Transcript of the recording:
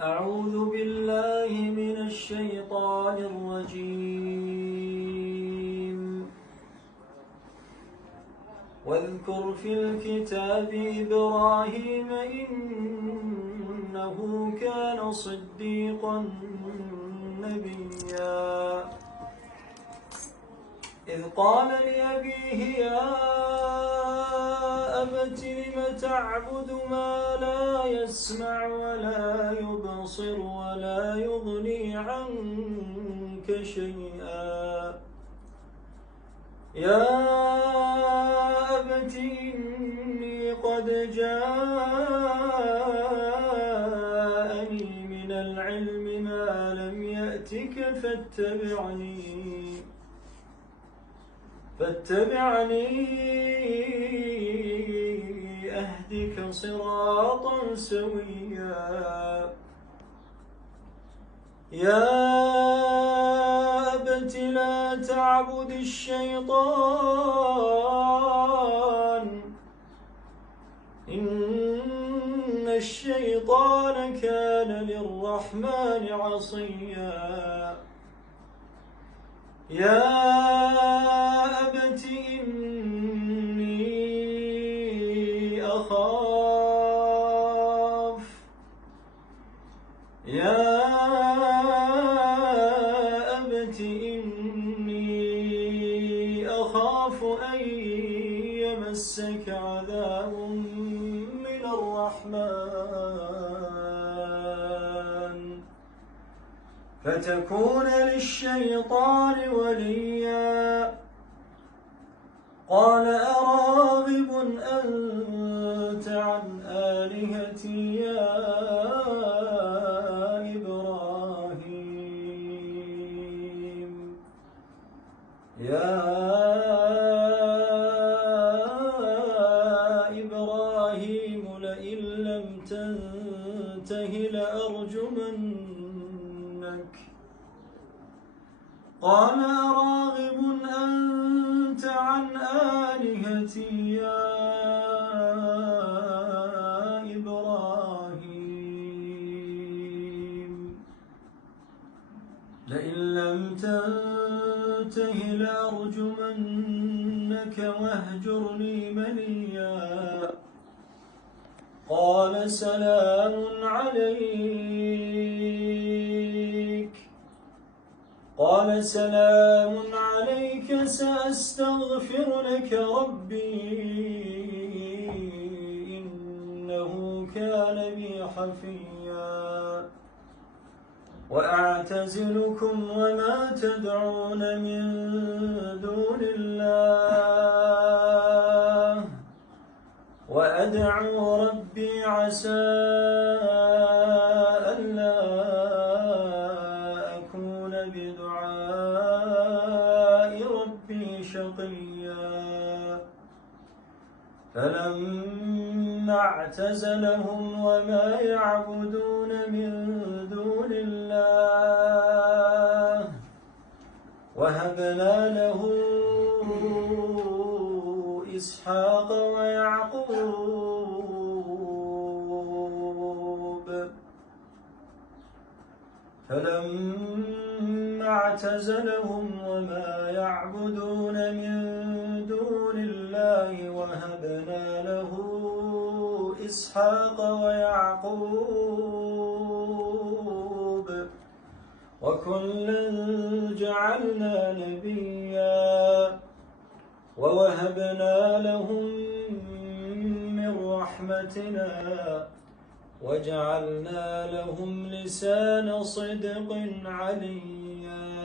أعوذ بالله من الشيطان الرجيم. واذكر في الكتاب إبراهيم إنه كان صديقا نبيا إذ قال لأبيه يا أبت لم تعبد ما لا يسمع ولا يبصر ولا يغني عنك شيئا يا أبت إني قد جاءني من العلم ما لم يأتك فاتبعني أهدك صراطا سويا يا أبت لا تعبد الشيطان إن الشيطان كان للرحمن عصيا يا أبت إني أخاف أن يمسك عذاب من الرحمن فتكون للشيطان وليا قال أراغب أنت عن آلهتي يا إبراهيم لئن لم تنته لأرجمنك قال أراغب أنت عن آلهتي يا إبراهيم لئن لم تنته لأرجمنك واهجرني مليا قال سلام عليك سأستغفر لك ربي إنه كان بي حفيا وأعتزلكم وما تدعون من دون الله وأدعو ربي عسى ألا أكون بدعاء ربي شقيا فلما اعتزلهم وما يعبدون من دون الله وهبنا له إسحاق ويعقوب فلما اعتزلهم وما يعبدون من دون الله وهبنا له إسحاق ويعقوب وكلا جعلنا نبيا ووهبنا لهم من رحمتنا وجعلنا لهم لسان صدق عليا